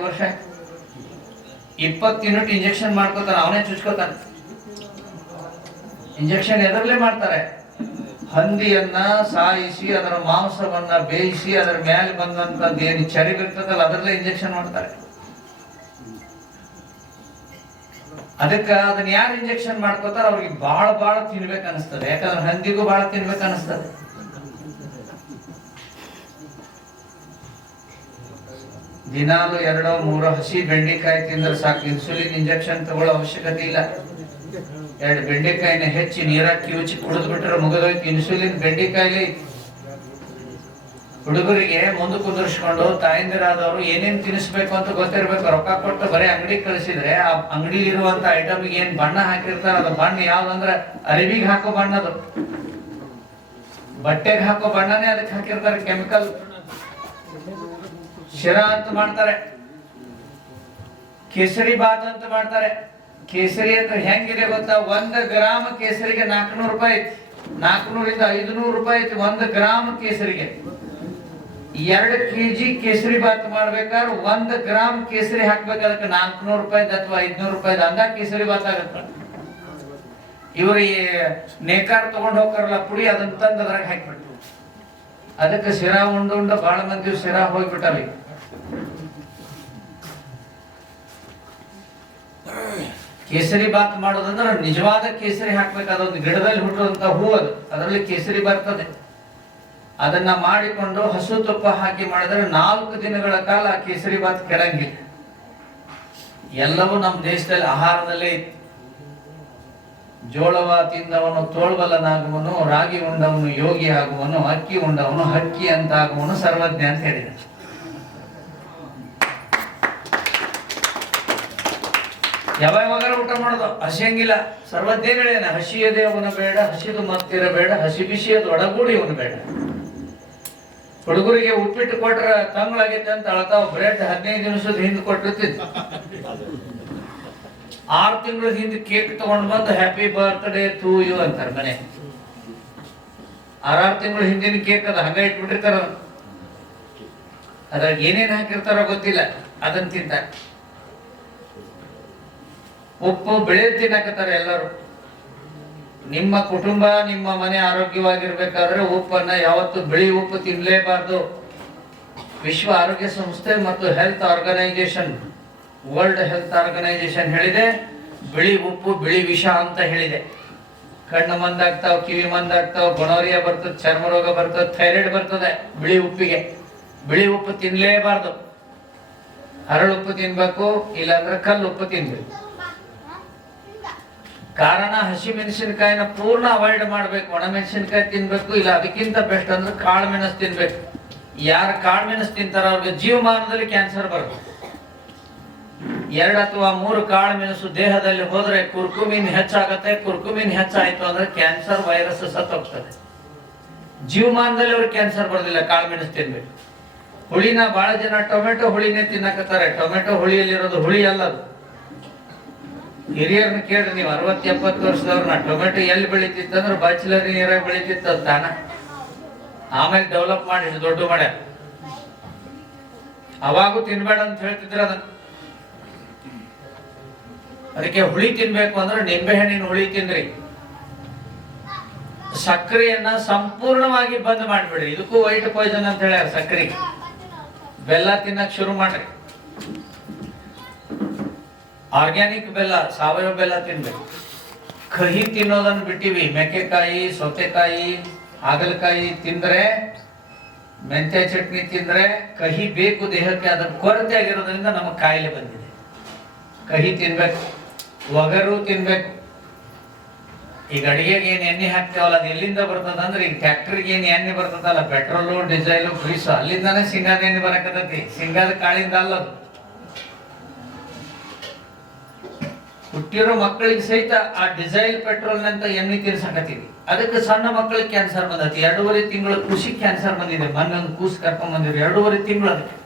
ವರ್ಷ. ಇಪ್ಪತ್ತು unit injection ಮಾಡ್ಕೋತಾನ, ಅವನೇ ಚುಚ್ಕೋತಾನೆ. ಇಂಜೆಕ್ಷನ್ ಎದರಲ್ಲೇ ಮಾಡ್ತಾರೆ. ಹಂದಿಯನ್ನ ಸಾಯಿಸಿ, ಅದರ ಮಾಂಸವನ್ನ ಬೇಯಿಸಿ, ಅದರ ಮೇಲೆ ಬಂದಂತದ್ದು ಏನು ಚರಿವಿರ್ತದಲ್ಲ ಅದರಲ್ಲೇ ಇಂಜೆಕ್ಷನ್ ಮಾಡ್ತಾರೆ. ಅದಕ್ಕ ಅದನ್ನ ಯಾರು ಇಂಜೆಕ್ಷನ್ ಮಾಡ್ಕೋತಾರ ಅವ್ರಿಗೆ ಬಹಳ ಬಹಳ ತಿನ್ಬೇಕು ಅನಿಸ್ತದೆ. ಯಾಕಂದ್ರೆ ಹಂದಿಗೂ ಬಹಳ ತಿನ್ಬೇಕು ಅನಿಸ್ತದೆ. ದಿನಾಲು ಎರಡೋ ಮೂರೋ ಹಸಿ ಬೆಂಡೆಕಾಯಿ ತಿಂದ್ರೆ ಸಾಕು. ಇನ್ಸುಲಿನ್ ಇಂಜೆಕ್ಷನ್ ತಗೊಳ್ಳೋ ಅವಶ್ಯಕತೆ ಇಲ್ಲ. ಎರಡು ಬೆಂಡೆಕಾಯಿನ ಹೆಚ್ಚಿ ನೀರಾಗ ಕಿವುಚಿ ಕುಡಿದು ಬಿಟ್ರೆ ಮುಗಿದೋಯ್ತು. ಇನ್ಸುಲಿನ್ ಬೆಂಡೆಕಾಯಿಲಿ ಹುಡುಗರಿಗೆ ಮುಂದೆ ಕುದುರಿಸ್ಕೊಂಡು ತಾಯಂದಿರಾದವರು ಏನೇನು ತಿನ್ನಿಸ್ಬೇಕು ಅಂತ ಗೊತ್ತಿರ್ಬೇಕು. ರೊಕ್ಕ ಕೊಟ್ಟು ಬರೀ ಅಂಗಡಿ ಕಳಿಸಿದ್ರೆ ಆ ಅಂಗಡಿ ಇರುವಂತ ಐಟಮ್ ಏನ್ ಬಣ್ಣ ಹಾಕಿರ್ತಾರ ಅದು ಬಣ್ಣ ಯಾವ್ದಂದ್ರ ಅರಿವಿಗೆ ಹಾಕೋ ಬಣ್ಣದು. ಬಟ್ಟೆಗೆ ಹಾಕೋ ಬಣ್ಣನೇ ಅದಕ್ಕೆ ಹಾಕಿರ್ತಾರೆ. ಕೆಮಿಕಲ್ ಶಿರಾ ಅಂತ ಮಾಡ್ತಾರೆ. ಕೇಸರಿ ಬಾತ್ ಅಂತ ಮಾಡ್ತಾರೆ. ಕೇಸರಿ ಅಂದ್ರೆ ಹೆಂಗಿದೆ ಗೊತ್ತಾ? ಒಂದು ಗ್ರಾಮ್ ಕೇಸರಿಗೆ ನಾಲ್ಕುನೂರು ರೂಪಾಯಿ ಐತಿ. ನಾಲ್ಕುನೂರಿಂದ ಐದುನೂರು ರೂಪಾಯಿ ಐತಿ ಒಂದು ಗ್ರಾಮ್ ಕೇಸರಿಗೆ. ಎರಡು ಕೆಜಿ ಕೇಸರಿ ಬಾತ್ ಮಾಡ್ಬೇಕಾದ್ರೆ ಒಂದ್ ಗ್ರಾಮ್ ಕೇಸರಿ ಹಾಕ್ಬೇಕು. ಅದಕ್ಕೆ ನಾಲ್ಕುನೂರು ರೂಪಾಯಿ ಅಥವಾ ಐದ್ನೂರು ರೂಪಾಯಿ ಅಂದ ಕೇಸರಿ ಬಾತ್ ಆಗತ್ತ. ಇವ್ರ ಈ ನೇಕಾರ ತಗೊಂಡ್ ಹೋಗ್ತಾರಲ್ಲ ಪುಡಿ, ಅದನ್ನ ತಂದು ಅದ್ರಾಗ ಹಾಕ್ಬಿಟ್ಟು ಅದಕ್ಕೆ ಶಿರಾ ಉಂಡು ಉಂಡು ಬಹಳ ಮಂದಿ ಶಿರಾ ಹೋಗ್ಬಿಟ್ಟಲ್ಲಿ ಕೇಸರಿ ಬಾತ್ ಮಾಡೋದಂದ್ರೆ ನಿಜವಾದ ಕೇಸರಿ ಹಾಕ್ಬೇಕಾದ ಒಂದು ಗಿಡದಲ್ಲಿ ಹುಟ್ಟುವಂತ ಹೂ ಅದು. ಅದರಲ್ಲಿ ಕೇಸರಿ ಬರ್ತದೆ. ಅದನ್ನ ಮಾಡಿಕೊಂಡು ಹಸು ತುಪ್ಪ ಹಾಕಿ ಮಾಡಿದ್ರೆ ನಾಲ್ಕು ದಿನಗಳ ಕಾಲ ಕೇಸರಿ ಬಾತ್ ಕೆಡಂಗಿಲ್ಲ. ಎಲ್ಲವೂ ನಮ್ಮ ದೇಶದಲ್ಲಿ ಆಹಾರದಲ್ಲೇ ಇತ್ತು. ಜೋಳವ ತಿಂದವನು ತೋಳ್ಬಲ್ಲನಾಗುವನು, ರಾಗಿ ಉಂಡವನು ಯೋಗಿ ಆಗುವನು, ಅಕ್ಕಿ ಉಂಡವನು ಹಕ್ಕಿ ಅಂತ ಆಗುವನು ಸರ್ವಜ್ಞ ಅಂತ ಹೇಳಿದ ಯಾವಾಗ ಊಟ ಮಾಡೋದು ಹಸಿಯಂಗಿಲ್ಲ ಸರ್ವಜ್ಞ ಹೇಳೇನೆ ಹಸಿಯದೆ ಅವನು ಬೇಡ, ಹಸಿದು ಮತ್ತಿರಬೇಡ, ಹಸಿ ಬಿಸಿಯದು ಒಡಗೂಡಿ ಅವನು ಬೇಡ. ಹುಡುಗರಿಗೆ ಉಪ್ಪಿಟ್ಟು ಕೊಟ್ರ ತಂಗಳಾಗೈತೆ ಅಂತ ಅಳ್ತಾವ ಬ್ರೆಡ್ ಹದಿನೈದು ನಿಮಿಷದ ಹಿಂದೆ ಕೊಟ್ಟಿರ್ತಿದ್ವಿ ಆರು ತಿಂಗಳ ಹಿಂದೆ ಕೇಕ್ ತಗೊಂಡ್ ಬಂದು ಹ್ಯಾಪಿ ಬರ್ತ್ಡೇ ಟು ಯು ಅಂತಾರೆ ಮನೆ. ಆರಾರು ತಿಂಗಳ ಹಿಂದಿನ ಕೇಕ್ ಅದ, ಹಂಗ ಇಟ್ಬಿಟ್ಟಿರ್ತಾರ. ಅದ್ರಾಗ ಏನೇನು ಹಾಕಿರ್ತಾರೋ ಗೊತ್ತಿಲ್ಲ. ಅದನ್ನ ತಿಂತ ಉಪ್ಪು ಬೆಳೆ ತಿನ್ನಕತ್ತಾರ ಎಲ್ಲರೂ. ನಿಮ್ಮ ಕುಟುಂಬ, ನಿಮ್ಮ ಮನೆ ಆರೋಗ್ಯವಾಗಿರ್ಬೇಕಾದ್ರೆ ಉಪ್ಪನ್ನ ಯಾವತ್ತು ಬಿಳಿ ಉಪ್ಪು ತಿನ್ನಲೇಬಾರ್ದು ವಿಶ್ವ ಆರೋಗ್ಯ ಸಂಸ್ಥೆ ಮತ್ತು health organisation, world health organisation ಹೇಳಿದೆ, ಬಿಳಿ ಉಪ್ಪು, ಬಿಳಿ ವಿಷ ಅಂತ ಹೇಳಿದೆ. ಕಣ್ಣು ಮಂದಾಗ್ತಾವ, ಕಿವಿ ಮಂದಾಗ್ತಾವ, ಗೊಣೋರಿಯ ಬರ್ತದೆ, ಚರ್ಮ ರೋಗ ಬರ್ತದೆ, ಥೈರಾಯ್ಡ್ ಬರ್ತದೆ ಬಿಳಿ ಉಪ್ಪಿಗೆ. ಬಿಳಿ ಉಪ್ಪು ತಿನ್ನಲೇಬಾರ್ದು ಹರಳು ಉಪ್ಪು ತಿನ್ಬೇಕು, ಇಲ್ಲಾಂದ್ರೆ ಕಲ್ಲು ಉಪ್ಪು ತಿನ್ಬೇಕು. ಕಾರಣ ಹಸಿ ಮೆಣಸಿನಕಾಯಿನ ಪೂರ್ಣ ಅವಾಯ್ಡ್ ಮಾಡ್ಬೇಕು. ಒಣ ಮೆಣಸಿನಕಾಯಿ ತಿನ್ಬೇಕು, ಇಲ್ಲ ಅದಕ್ಕಿಂತ ಬೆಸ್ಟ್ ಅಂದ್ರೆ ಕಾಳು ಮೆಣಸು ತಿನ್ಬೇಕು. ಯಾರು ಕಾಳು ಮೆಣಸು ತಿಂತಾರ ಅವ್ರಿಗೆ ಜೀವಮಾನದಲ್ಲಿ ಕ್ಯಾನ್ಸರ್ ಬರುತ್ತೆ. ಎರಡು ಅಥವಾ ಮೂರು ಕಾಳು ಮೆಣಸು ದೇಹದಲ್ಲಿ ಹೋದ್ರೆ ಕುರ್ಕುಮಿನ್ ಹೆಚ್ಚಾಗತ್ತೆ. ಕುರ್ಕುಮಿನ್ ಹೆಚ್ಚಾಯ್ತು ಅಂದ್ರೆ ಕ್ಯಾನ್ಸರ್ ವೈರಸ್ ಸತ್ತೋಗ್ತದೆ ಜೀವಮಾನದಲ್ಲಿ ಅವ್ರಿಗೆ ಕ್ಯಾನ್ಸರ್ ಬರೋದಿಲ್ಲ, ಕಾಳು ಮೆಣಸು ತಿನ್ಬೇಕು. ಹುಳಿನ ಬಹಳ ಜನ ಟೊಮೆಟೊ ಹುಳಿನೇ ತಿನ್ನಕತ್ತಾರೆ. ಟೊಮೆಟೊ ಹುಳಿಯಲ್ಲಿರೋದು ಹುಳಿ ಅಲ್ಲ ಅದು ಹಿರಿಯರನ್ನ ಕೇಳ್ರಿ ನೀವು ಅರವತ್ತು ಎಪ್ಪತ್ತು ವರ್ಷದವ್ರನ್ನ ಟೊಮೆಟೊ ಎಲ್ಲಿ ಬೆಳಿತಿತ್ತಂದ್ರೆ ಬ್ಯಾಚುಲರ್ ನೀರಾಗ ಬೆಳಿತಿತ್ತು ತಾನ. ಆಮೇಲೆ ಡೆವಲಪ್ ಮಾಡಿ ದೊಡ್ಡ ಮಾಡ್ಯಾರ ಅವಾಗೂ ತಿನ್ಬೇಡ ಅಂತ ಹೇಳ್ತಿದ್ರ ಅದನ್ನ. ಅದಕ್ಕೆ ಹುಳಿ ತಿನ್ಬೇಕು ಅಂದ್ರೆ ನಿಂಬೆ ಹಣ್ಣಿನ ಹುಳಿ ತಿನ್ರಿ. ಸಕ್ಕರೆಯನ್ನ ಸಂಪೂರ್ಣವಾಗಿ ಬಂದ್ ಮಾಡ್ಬಿಡ್ರಿ. ಇದಕ್ಕೂ ವೈಟ್ ಪಾಯ್ಸನ್ ಅಂತ ಹೇಳ್ಯಾರ ಸಕ್ಕರೆ ಬೆಲ್ಲ ತಿನ್ನಕ್ ಶುರು ಮಾಡ್ರಿ. ಆರ್ಗ್ಯಾನಿಕ್ ಬೆಲ್ಲ, ಸಾವಯವ ಬೆಲ್ಲ ತಿನ್ಬೇಕು. ಕಹಿ ತಿನ್ನೋದನ್ನ ಬಿಟ್ಟಿವಿ. ಮೆಕ್ಕೆಕಾಯಿ, ಸೌತೆಕಾಯಿ, ಹಾಗಲಕಾಯಿ ತಿಂದ್ರೆ, ಮೆಂತ್ಯ ಚಟ್ನಿ ತಿಂದ್ರೆ ಕಹಿ ಬೇಕು ದೇಹಕ್ಕೆ. ಅದರ ಕೊರತೆ ಆಗಿರೋದ್ರಿಂದ ನಮಗೆ ಕಾಯಿಲೆ ಬಂದಿದೆ. ಕಹಿ ತಿನ್ಬೇಕು. ಒಗರು ತಿನ್ಬೇಕು. ಈಗ ಅಡಿಗೆಗೆ ಏನು ಎಣ್ಣೆ ಹಾಕ್ತೇವಲ್ಲ, ಅದು ಎಲ್ಲಿಂದ ಬರ್ತದ ಅಂದ್ರೆ ಈಗ ಫ್ಯಾಕ್ಟ್ರಿಗೆ ಏನ್ ಎಣ್ಣೆ ಬರ್ತದಲ್ಲ, ಪೆಟ್ರೋಲು, ಡೀಸೆಲ್ ಗ್ರೀಸ್ ಅಲ್ಲಿಂದಾನೇ ಸಿಂಗಾದ ಎಣ್ಣೆ ಬರಕತ್ತೈತಿ. ಸಿಂಗಾದ ಕಾಳಿಂದ ಅಲ್ಲ ಹುಟ್ಟಿರೋ ಮಕ್ಕಳಿಗೆ ಸಹಿತ ಆ ಡಿಸೈಲ್ ಪೆಟ್ರೋಲ್ ನಂತ ಎಣ್ಣೆ ತೀರ್ಸಕತ್ತೀವಿ ಅದಕ್ಕೆ ಸಣ್ಣ ಮಕ್ಕಳಿಗೆ ಕ್ಯಾನ್ಸರ್ ಬಂದೈತಿ. ಎರಡೂವರೆ ತಿಂಗಳು ಕೃಷಿ ಕ್ಯಾನ್ಸರ್ ಬಂದಿದೆ. ಮೊನ್ನೆ ಒಂದು ಕೂಸ್ ಕರ್ಕೊಂಡ್ ಬಂದಿದ್ರು ಎರಡೂವರೆ ತಿಂಗಳು ಅದಕ್ಕೆ.